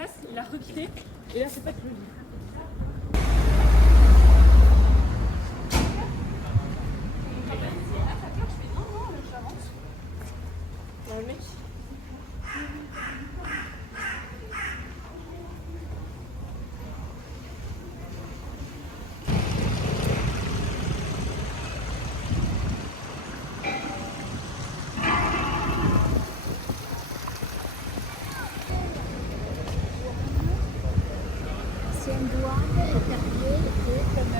casse, il a requitté, et là c'est pas que le lit. C'est un doigt, le carrier, et comme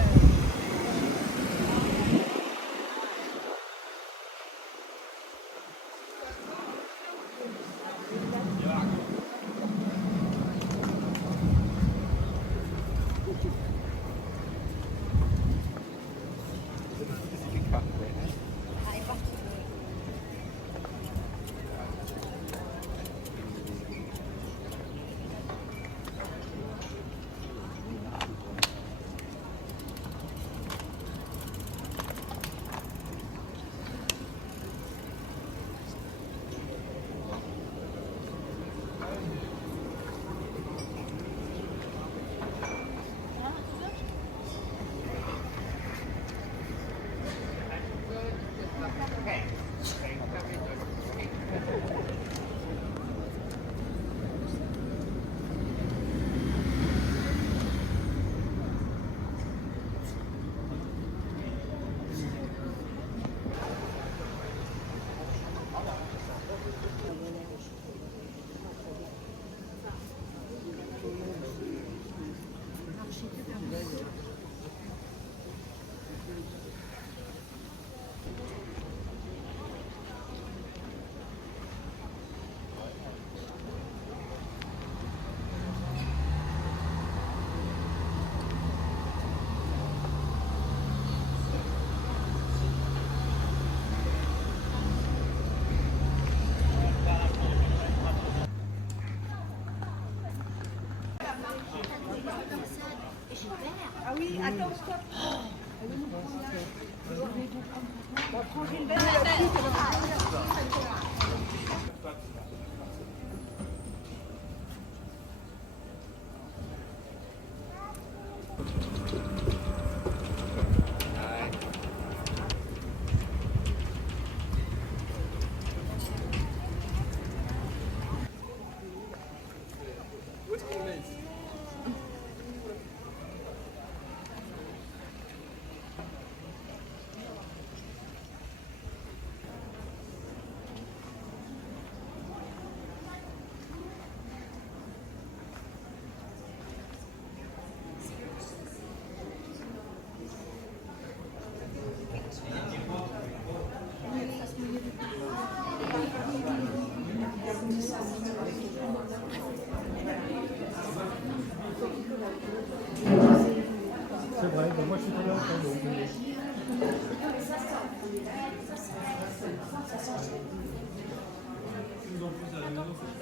Ah oui, attends, stop. C'est vrai, ben moi je suis très bien.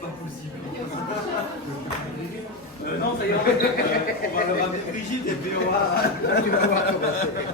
Pas possible. Non, ça y est, on va le ramener Brigitte et puis on va. Tu vas voir comment c'est.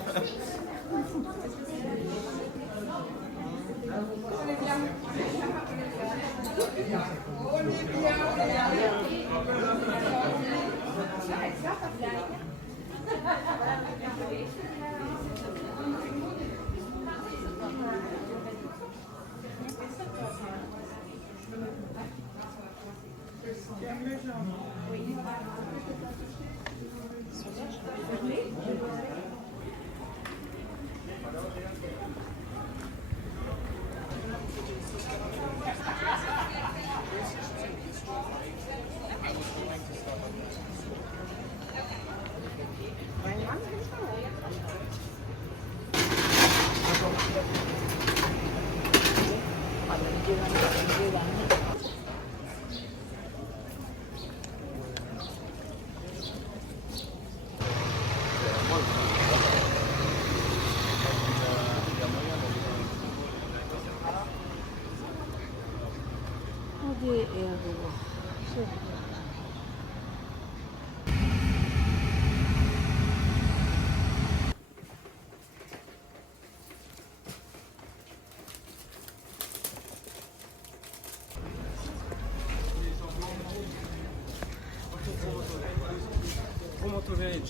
Porto Verde.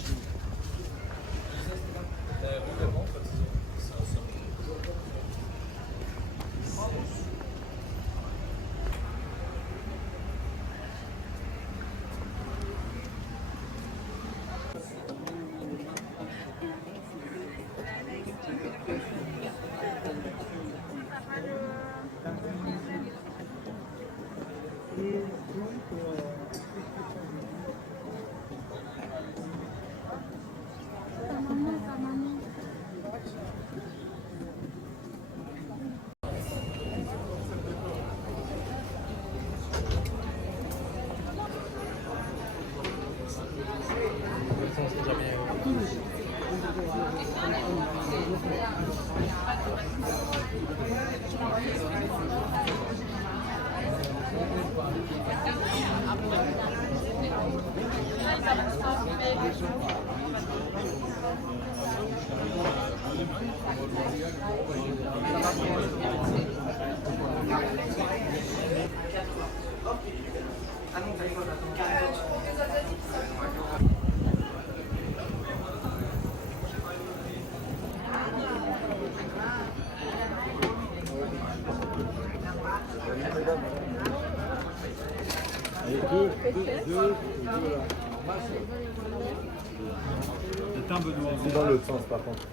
C'est dans l'autre sens par contre.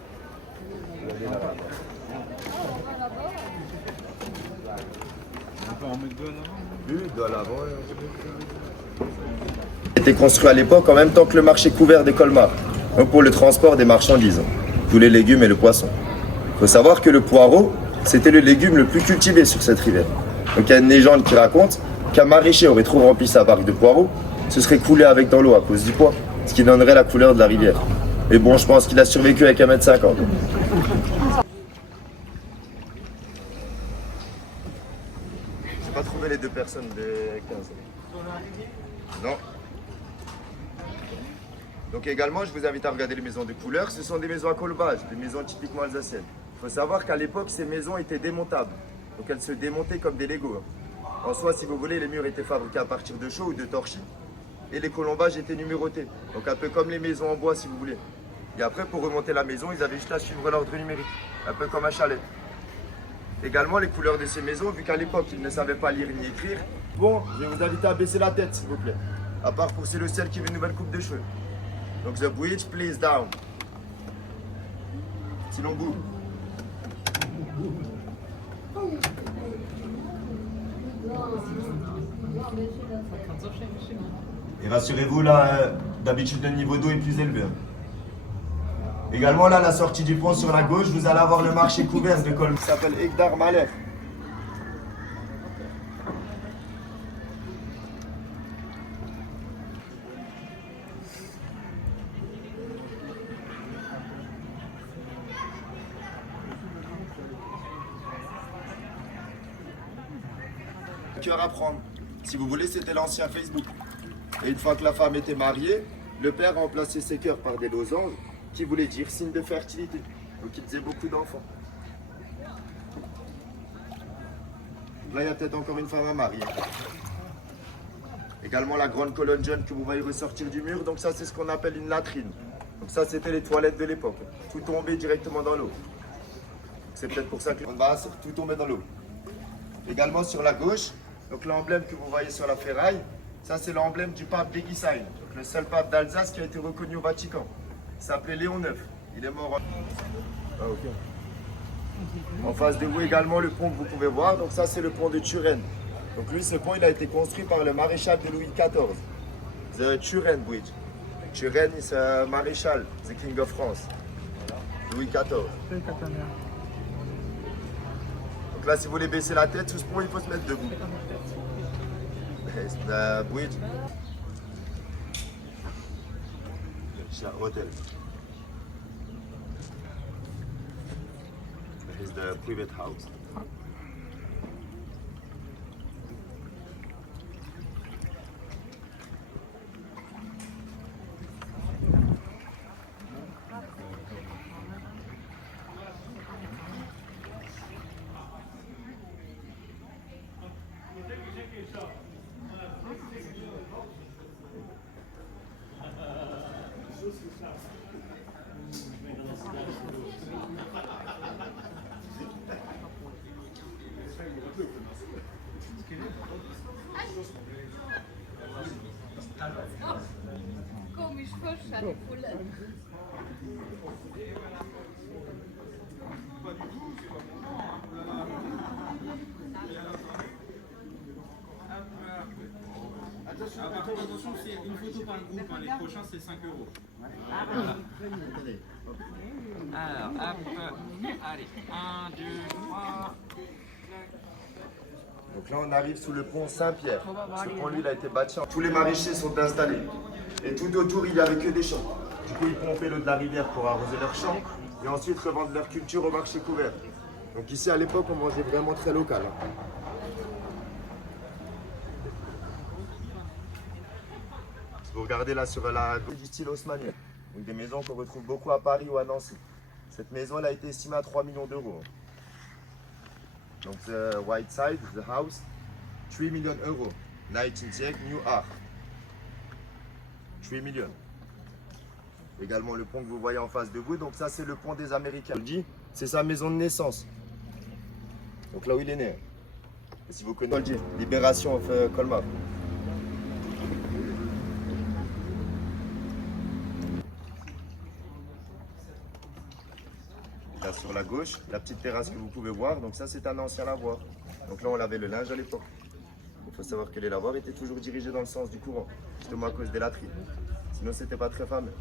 On peut en mettre deux en avant. Oui, de l'avant. Était construit à l'époque en même temps que le marché couvert des Colmar, donc pour le transport des marchandises, tous les légumes et le poisson. Il faut savoir que le poireau, c'était le légume le plus cultivé sur cette rivière. Donc il y a une légende qui raconte qu'un maraîcher aurait trop rempli sa barque de poireaux, se serait coulé avec dans l'eau à cause du poids, ce qui donnerait la couleur de la rivière. Et bon, je pense qu'il a survécu avec 1,50 m. J'ai pas trouvé les deux personnes de 15. Non. Donc également, je vous invite à regarder les maisons de couleur. Ce sont des maisons à colbage, des maisons typiquement alsaciennes. Il faut savoir qu'à l'époque, ces maisons étaient démontables. Donc elles se démontaient comme des Legos. En soi, si vous voulez, les murs étaient fabriqués à partir de chaux ou de torchis. Et les colombages étaient numérotés. Donc un peu comme les maisons en bois, si vous voulez. Et après, pour remonter la maison, ils avaient juste à suivre l'ordre numérique. Un peu comme un chalet. Également, les couleurs de ces maisons, vu qu'à l'époque, ils ne savaient pas lire ni écrire. Bon, je vais vous inviter à baisser la tête, s'il vous plaît. À part pour celui ou celle qui veut une nouvelle coupe de cheveux. Donc, the bridge, please, down. Sinon, boum. Et rassurez-vous, là, d'habitude, le niveau d'eau est plus élevé. Également, là, la sortie du pont sur la gauche, vous allez avoir le marché couvert de Colmar qui s'appelle Egdar Mahler. Cœur à prendre. Si vous voulez, c'était l'ancien Facebook. Et une fois que la femme était mariée, le père remplaçait ses cœurs par des losanges qui voulaient dire signe de fertilité. Donc il faisait beaucoup d'enfants. Là, il y a peut-être encore une femme à marier. Également la grande colonne jaune que vous voyez ressortir du mur. Donc ça, c'est ce qu'on appelle une latrine. Donc ça, c'était les toilettes de l'époque. Tout tombait directement dans l'eau. C'est peut-être pour ça qu'on va tout tomber dans l'eau. Également sur la gauche, donc l'emblème que vous voyez sur la ferraille, ça c'est l'emblème du pape Begisheim, donc le seul pape d'Alsace qui a été reconnu au Vatican. Il s'appelait Léon IX. Il est mort en face de vous également le pont que vous pouvez voir. Donc ça c'est le pont de Turenne. Donc lui, ce pont il a été construit par le maréchal de Louis XIV. The Turenne Bridge. Turenne is a maréchal, the King of France. Louis XIV. Donc là, si vous voulez baisser la tête, sous ce pont, il faut se mettre debout. It's the bridge. It's the hotel. It's the private house. Komisch vorstellen. Attention, c'est une photo par groupe, hein. Les prochains c'est 5 euros. Alors, hop, allez, 1, 2, 3. Donc là, on arrive sous le pont Saint-Pierre. Ce pont, lui, il a été bâti. Tous les maraîchers sont installés. Et tout autour, il n'y avait que des champs. Du coup, ils pompaient l'eau de la rivière pour arroser leurs champs et ensuite revendre leur culture au marché couvert. Donc ici, à l'époque, on mangeait vraiment très local. Vous regardez là sur la gauche du style haussmannien. Donc des maisons qu'on retrouve beaucoup à Paris ou à Nancy. Cette maison, elle a été estimée à 3 millions d'euros. Donc, the white side, the house, 3 millions d'euros. 19 siècle, New Art. 3 millions. Également le pont que vous voyez en face de vous. Donc, ça, c'est le pont des Américains. Je le dis, c'est sa maison de naissance. Donc, là où il est né. Et si vous connaissez, Libération of Colmar. Là sur la gauche, la petite terrasse que vous pouvez voir, donc ça c'est un ancien lavoir. Donc là on lavait le linge à l'époque. Il faut savoir que les lavoirs étaient toujours dirigés dans le sens du courant, justement à cause des latrines. Sinon c'était pas très fameux.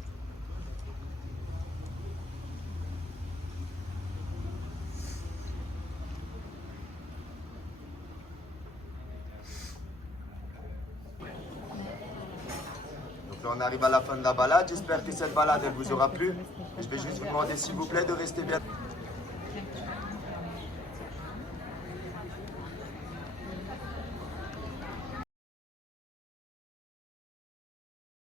Donc là on arrive à la fin de la balade, j'espère que cette balade elle vous aura plu. Et je vais juste vous demander s'il vous plaît de rester bien.